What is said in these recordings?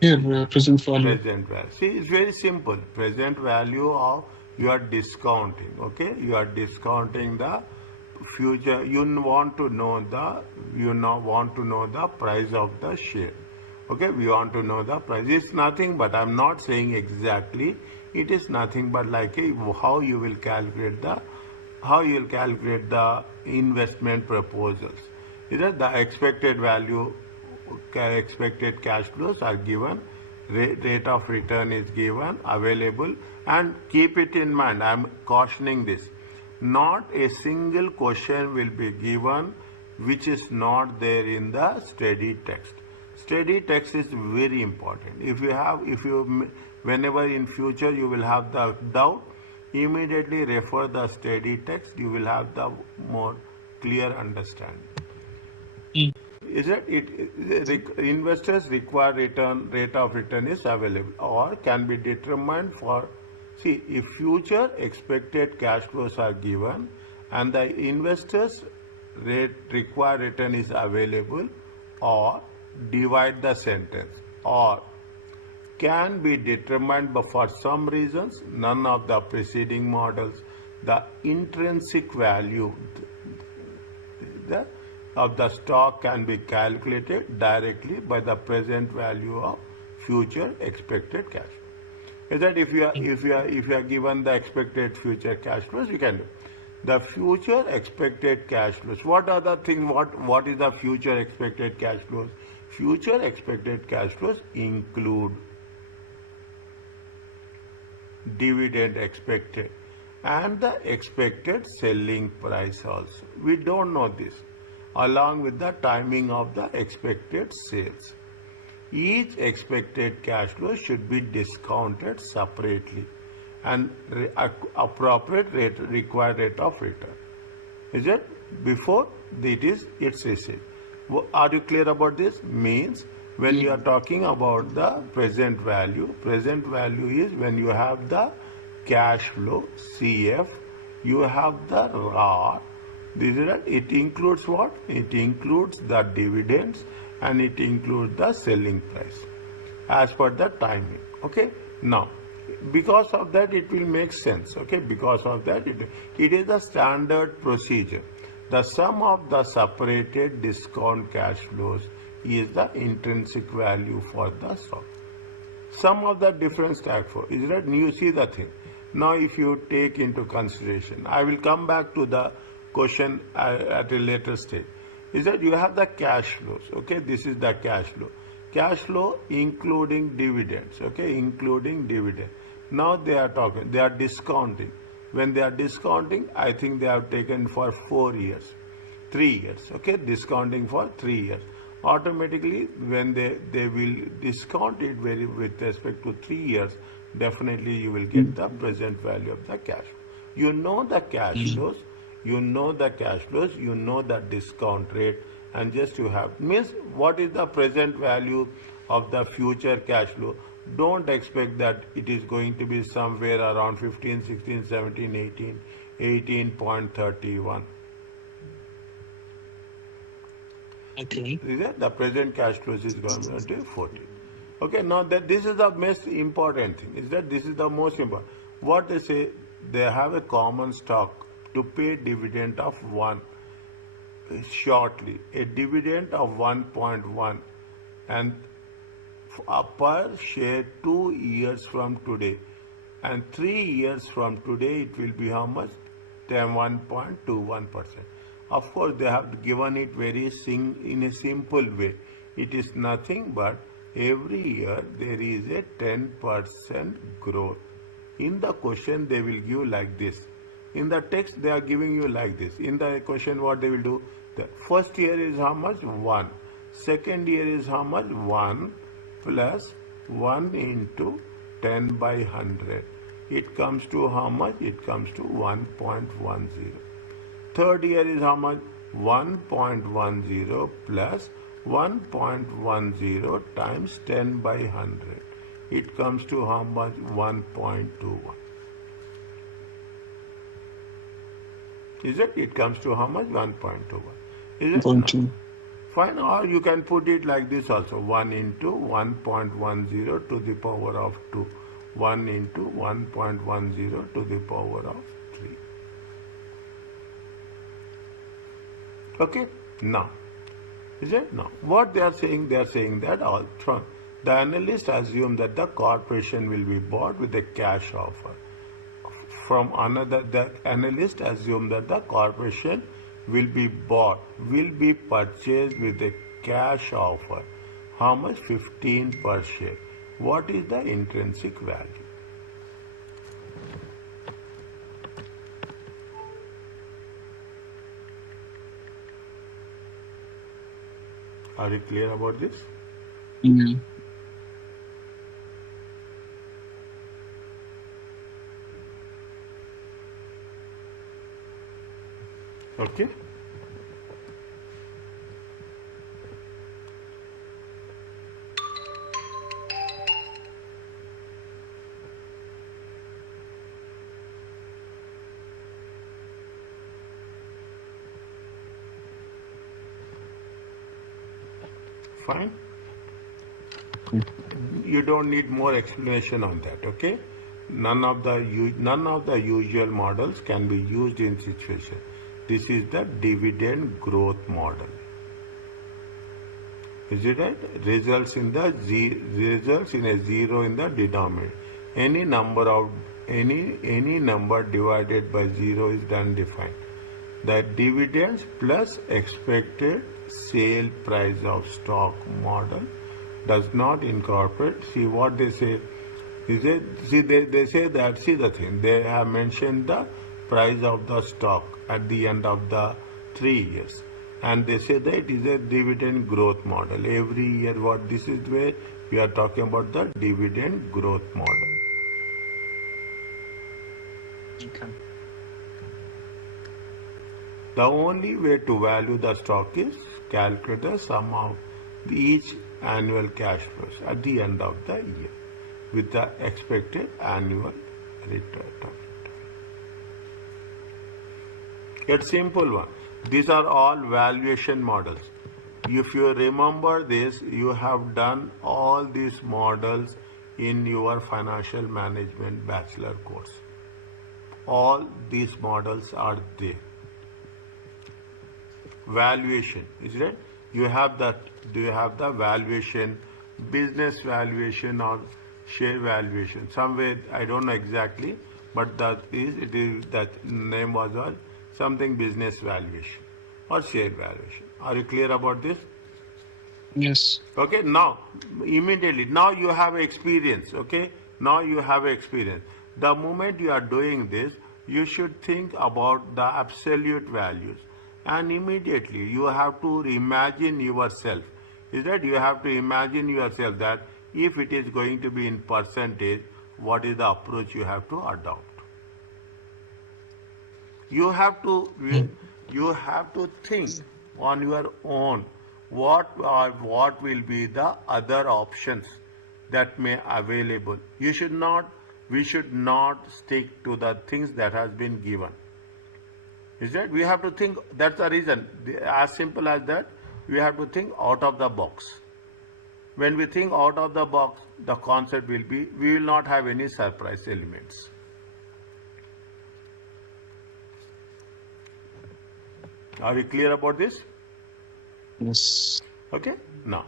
Here, present value. Present value. See, it's very simple. Present value of you are discounting. Okay, you are discounting the future. You want to know the want to know the price of the share. Okay, we want to know the price. It's nothing but I'm not saying exactly. It is nothing but like how you will calculate the investment proposals. Either the expected value, expected cash flows are given, rate of return is given, available, and keep it in mind. I am cautioning this. Not a single question will be given which is not there in the study text. Study text is very important. Whenever in future you will have the doubt, immediately refer the study text. You will have the more clear understanding. Mm. Is investors require return rate of return is available or can be determined for, see, if future expected cash flows are given and the investors rate required return is available, or divide the sentence, or can be determined, but for some reasons none of the preceding models, the intrinsic value the, of the stock can be calculated directly by the present value of future expected cash flow. Is that if you are given the expected future cash flows, you can do the future expected cash flows. What are the things? What is the future expected cash flows? Future expected cash flows include dividend expected and the expected selling price also. We don't know this, along with the timing of the expected sales. Each expected cash flow should be discounted separately and appropriate required rate of return. Is it before it's received? Are you clear about this? Means when you are talking about the present value is when you have the cash flow CF, you have the RAR. It includes what? It includes the dividends and it includes the selling price as per the timing. Okay. Now, because of that, it will make sense. Okay. Because of that, it is the standard procedure. The sum of the separated discount cash flows is the intrinsic value for the stock. Sum of the difference tag for is that you see the thing. Now, if you take into consideration, I will come back to the question at a later stage. Is that you have the cash flows. Okay, this is the cash flow. Cash flow including dividends. Okay, including dividend. Now they are discounting. When they are discounting, I think they have taken for 4 years, 3 years. Okay, discounting for 3 years. Automatically, when they will discount it with respect to 3 years, definitely you will get Mm. the present value of the cash. You know the cash Mm. flows, you know the discount rate, and just you have means what is the present value of the future cash flow. Don't expect that it is going to be somewhere around 15, 16, 17, 18, 18.31. Okay. The present cash flows is going to be 40. Okay, now that this is the most important thing, is that this is the most important. What they say, they have a common stock to pay dividend of 1 shortly, a dividend of 1.1 and per share 2 years from today, and 3 years from today it will be how much? 1.21%. Of course, they have given it in a simple way. It is nothing but every year there is a 10% growth. In the question they will give like this. In the text they are giving you like this. In the question what they will do? The first year is how much? 1. Second year is how much? 1 plus 1 into 10 by 100. It comes to how much? It comes to 1.10. Third year is how much? 1.10 plus 1.10 times 10 by 100. It comes to how much? 1.21. Is it? It comes to how much? 1.21. Is it? Point No. two. Fine, or you can put it like this also, 1 into 1.10 to the power of 2, 1 into 1.10 to the power of 3. Okay, now, is it? Now, what they are saying that the analysts assume that the corporation will be bought with a cash offer. From another, the analyst assume that the corporation will be purchased with a cash offer. How much? 15 per share. What is the intrinsic value? Are you clear about this? Mm. Okay. Fine. Mm. You don't need more explanation on that. Okay. None of the usual models can be used in situation. This is the dividend growth model. Is it right? Results in a zero in the denominator. Any number divided by zero is undefined. The dividends plus expected sale price of stock model does not incorporate. See what they say. They say that, see the thing, they have mentioned the price of the stock at the end of the 3 years. And they say that it is a dividend growth model. Every year, what this is where we are talking about the dividend growth model. Okay. The only way to value the stock is calculate the sum of each annual cash flows at the end of the year with the expected annual return. It's simple one. These are all valuation models. If you remember this, you have done all these models in your financial management bachelor course. All these models are there. Valuation, is it? You have that. Do you have the valuation, business valuation or share valuation? Somewhere I don't know exactly, but that name was all something business valuation or share valuation. Are you clear about this? Yes. Okay, now immediately, now you have experience. Okay, now you have experience. The moment you are doing this, you should think about the absolute values, and immediately you have to imagine yourself. Is that you have to imagine yourself that if it is going to be in percentage, what is the approach you have to adopt? You have to Mm. you have to think on your own what will be the other options that may available. We should not stick to the things that has been given. Is that we have to think, that's the reason. As simple as that, we have to think out of the box. When we think out of the box, the concept will be, we will not have any surprise elements. Are you clear about this? Yes. Okay. Now,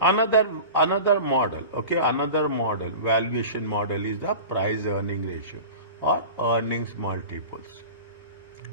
another model. Okay, another model, valuation model is the price earning ratio or earnings multiples.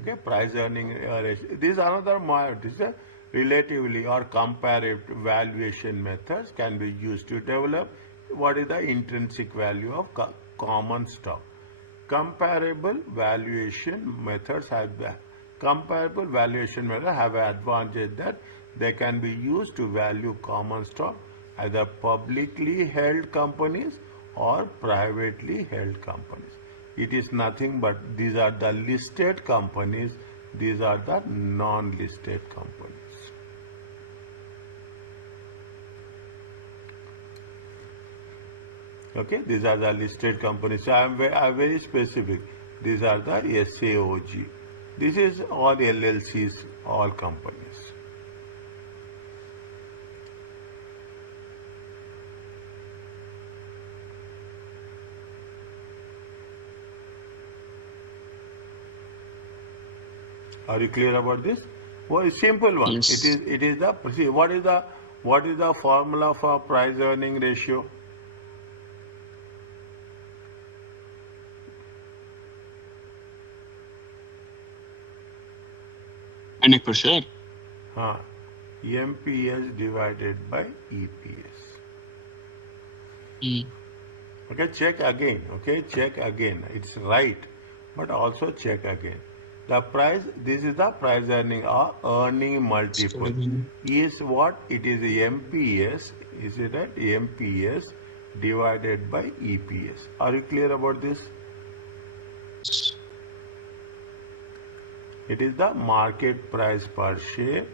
Okay, price earning ratio. This is another model. This is a relatively or comparative valuation methods can be used to develop what is the intrinsic value of common stock. Comparable valuation methods have the comparable valuation methods have an advantage that they can be used to value common stock, either publicly held companies or privately held companies. It is nothing but these are the listed companies, these are the non-listed companies. Okay, these are the listed companies. So I am very specific. These are the SAOG. This is all LLCs, all companies. Are you clear about this? Well, it's simple one. Yes. It is the see what is the formula for price earning ratio? Earning per share. Huh. MPS divided by EPS. Mm. Okay, check again. Okay, check again. It's right, but also check again. The price, this is the price earning or earning multiple. Starting. Is what? It is MPS. Is it right? MPS divided by EPS. Are you clear about this? It is the market price per share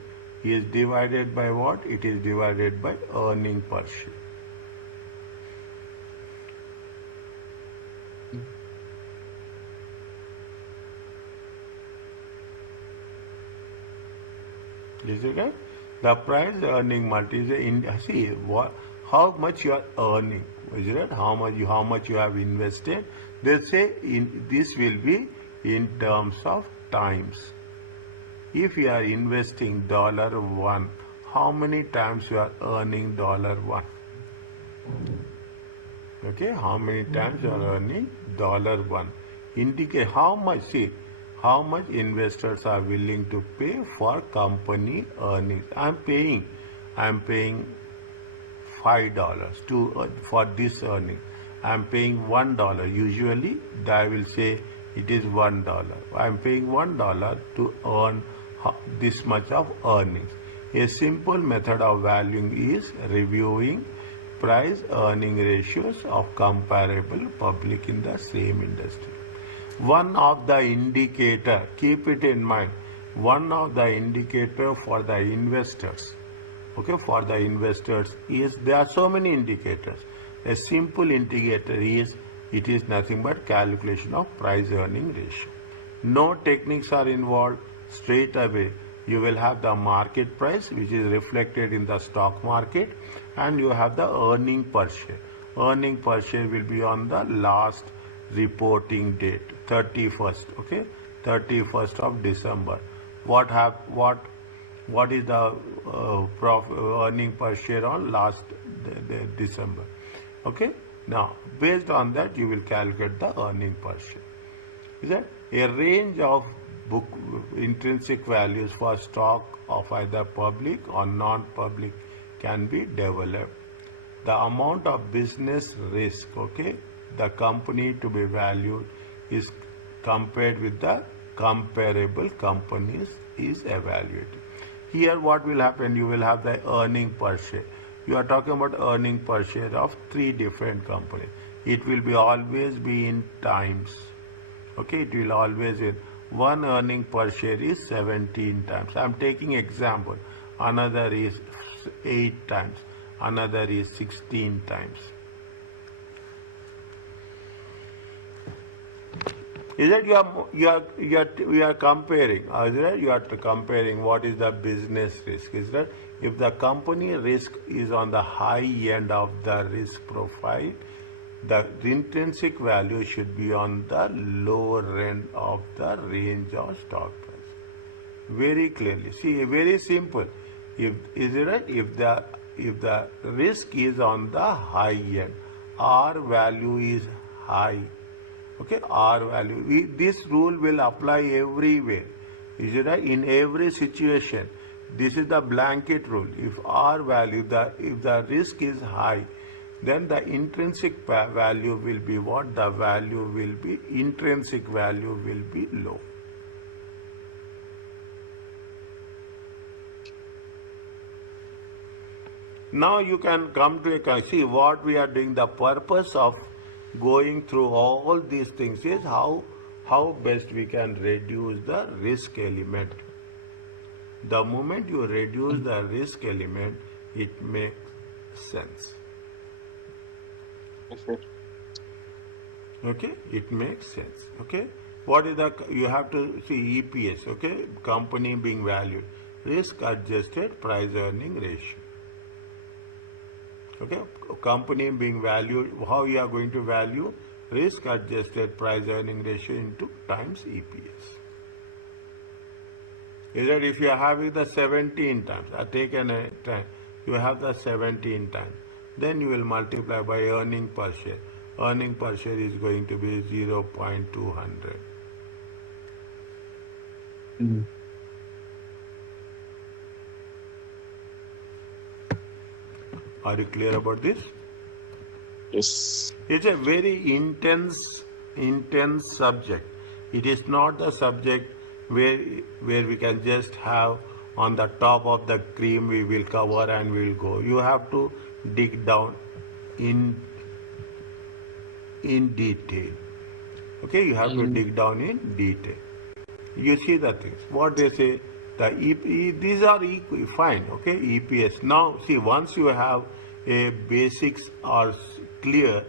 is divided by what? It is divided by earning per share. Is it right? The price earning multi is see what how much you are earning. Is it right? How much you have invested. They say this will be in terms of times. If you are investing $1, how many times you are earning $1? Okay, how many times you are earning $1? Indicate how much. See, how much investors are willing to pay for company earnings. I'm paying $5 to for this earning. I'm paying $1. Usually, I will say it is $1. I'm paying $1 to earn this much of earnings. A simple method of valuing is reviewing price earning ratios of comparable public in the same industry. One of the indicator, keep it in mind, one of the indicator for the investors, okay, for the investors is there are so many indicators. A simple indicator is it is nothing but calculation of price earning ratio. No techniques are involved. Straight away you will have the market price which is reflected in the stock market, and you have the earning per share. Earning per share will be on the last reporting date, 31st, okay, 31st of December. What is the earning per share on last December? Okay, now based on that you will calculate the earning per share. Is that a range of book intrinsic values for stock of either public or non-public can be developed. The amount of business risk, okay, the company to be valued is compared with the comparable companies is evaluated. Here what will happen? You will have the earning per share. You are talking about earning per share of 3 different companies. It will be always be in times. Okay, it will always in one earning per share is 17 times. I am taking example. Another is 8 times. Another is 16 times. Is that you are comparing? Is that you are comparing what is the business risk? Is that if the company risk is on the high end of the risk profile, the intrinsic value should be on the lower end of the range of stock price. Very clearly. See, very simple. If is it right? If the risk is on the high end, R value is high. Okay, R value. This rule will apply everywhere. Is it right? In every situation. This is the blanket rule. If R value, if the risk is high, then the intrinsic value will be what? The value will be, intrinsic value will be low. Now you can come to a, see what we are doing. The purpose of going through all these things is how best we can reduce the risk element. The moment you reduce the risk element, it makes sense. Okay, it makes sense. Okay, what is the, you have to see EPS. Okay, company being valued, risk adjusted price earning ratio. Okay, company being valued, how you are going to value? Risk adjusted price earning ratio into times EPS. is that if you are having the 17 times, I taken a time, you have the 17 times, then you will multiply by earning per share. Earning per share is going to be 0.200. Mm. Are you clear about this? Yes. It's a very intense subject. It is not the subject where we can just have on the top of the cream we will cover and we will go. You have to dig down in detail. Okay, you have to Mm. dig down in detail. You see the things. What they say, the these are fine. Okay, EPS. Now see, once you have a basics are clear,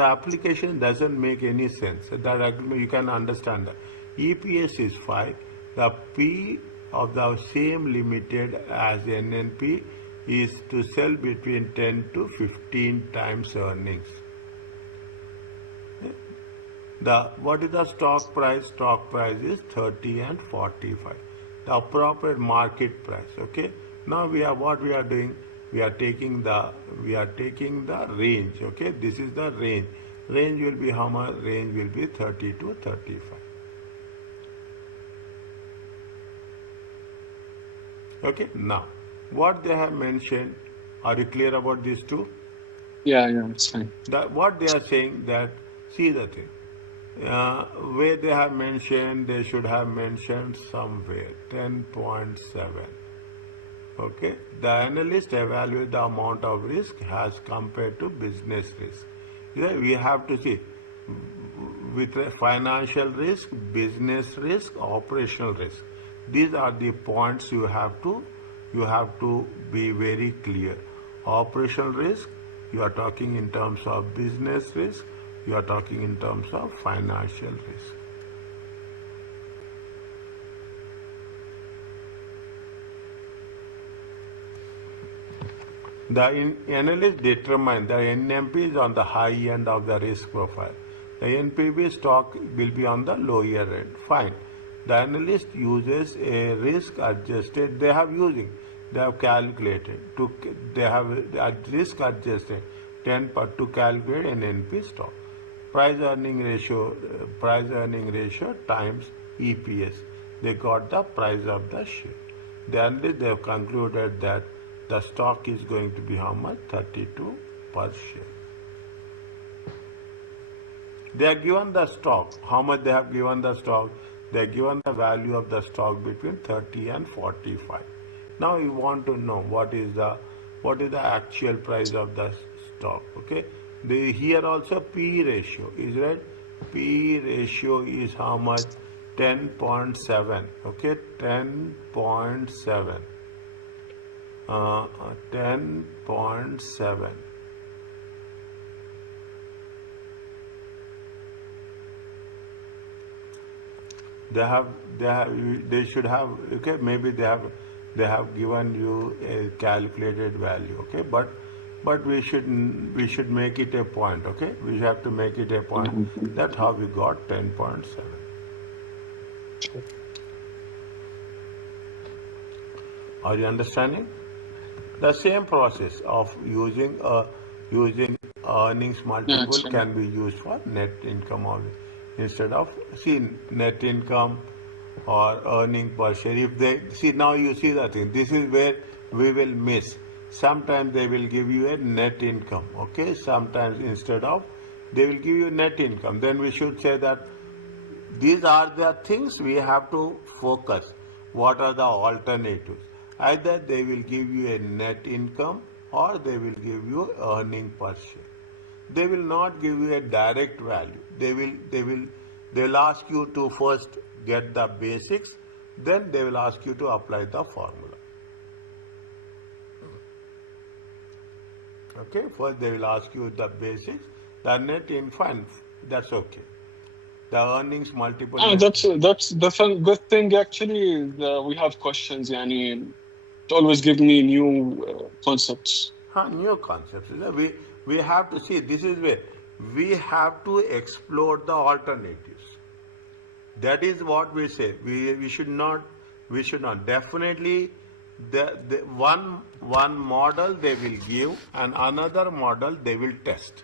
the application doesn't make any sense. That you can understand that. EPS is 5. The P of the same limited as NNP is to sell between 10 to 15 times earnings. What is the stock price? Stock price is 30 and 45. The appropriate market price. Okay. Now what we are doing? We are taking the range. Okay. This is the range. Range will be how much? Range will be 30 to 35. Okay. Now, what they have mentioned. Are you clear about these two? Yeah, it's fine. What they are saying that, see the thing. Where they have mentioned, they should have mentioned somewhere 10.7. Okay, the analyst evaluate the amount of risk as compared to business risk. Yeah, we have to see with financial risk, business risk, operational risk. These are the points you have to be very clear. Operational risk, you are talking in terms of business risk, you are talking in terms of financial risk. The analyst determine the NMP is on the high end of the risk profile. The NPV stock will be on the lower end. Fine. The analyst uses a risk adjusted. They have calculated they have a risk adjusted 10 per to calculate an NP stock. Price earning ratio times EPS. They got the price of the share. Then they have concluded that the stock is going to be how much? 32 per share. They are given the stock. How much they have given the stock? They are given the value of the stock between 30 and 45. Now you want to know what is the actual price of the stock. Okay. Here also P ratio is right. P ratio is how much? 10.7. Okay, 10.7. 10.7. They should have, okay, maybe they have given you a calculated value, okay, but we should make it a point, okay, we have to make it a point. Mhm. That's how we got 10.7. Are you understanding? The same process of using earnings Yeah, multiple it's fine. can be used for net income only. Instead of net income or earning per share. If they see, now you see the thing. This is where we will miss. Sometimes they will give you a net income. Okay. Sometimes instead of they will give you net income. Then we should say that these are the things we have to focus. What are the alternatives? Either they will give you a net income or they will give you earning per share. They will not give you a direct value. They will ask you to first get the basics, then they will ask you to apply the formula. Okay, first they will ask you the basics, the net income, that's okay. The earnings multiple Ah, net. that's the good thing actually. Is, we have questions. Yani, it always give me new concepts. New concepts. We have to see, this is where we have to explore the alternatives. That is what we say. We should not We should not. Definitely, the one model they will give and another model they will test.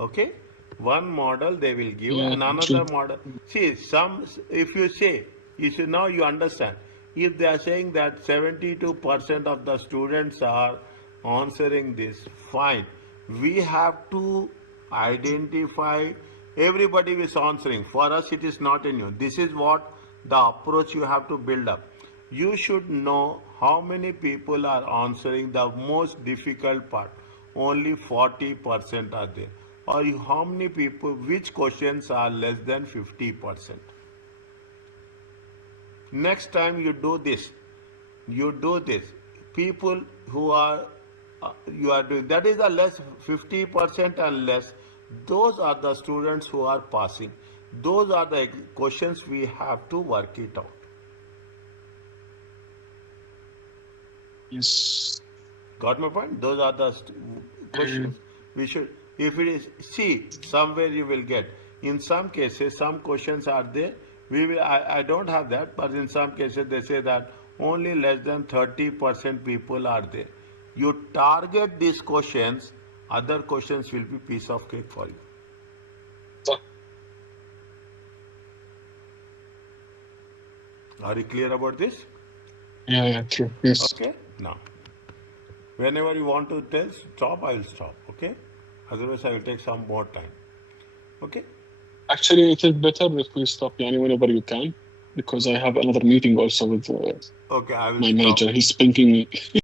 Okay, one model they will give Yeah, and another true. model. See, some if you say you should now you understand. If they are saying that 72% of the students are answering this, fine. We have to identify everybody is answering. For us, it is not in you. This is what the approach you have to build up. You should know how many people are answering the most difficult part. Only 40% are there. Or how many people, which questions are less than 50%. Next time you do this. People who are, you are doing, that is the less 50% and less. Those are the students who are passing. Those are the questions we have to work it out. Yes. Got my point? Those are the Mm. questions. We should, if it is, see, somewhere you will get. In some cases, some questions are there. I don't have that, but in some cases they say that only less than 30% people are there. You target these questions, other questions will be piece of cake for you. So- Are you clear about this? Yeah, yeah, true. Yes. Okay? Now, whenever you want to tell stop, I will stop. Okay? Otherwise, I will take some more time. Okay? Actually, it is better if we stop yani, whenever you can, because I have another meeting also with Okay, I will my stop. manager. He's pinking me.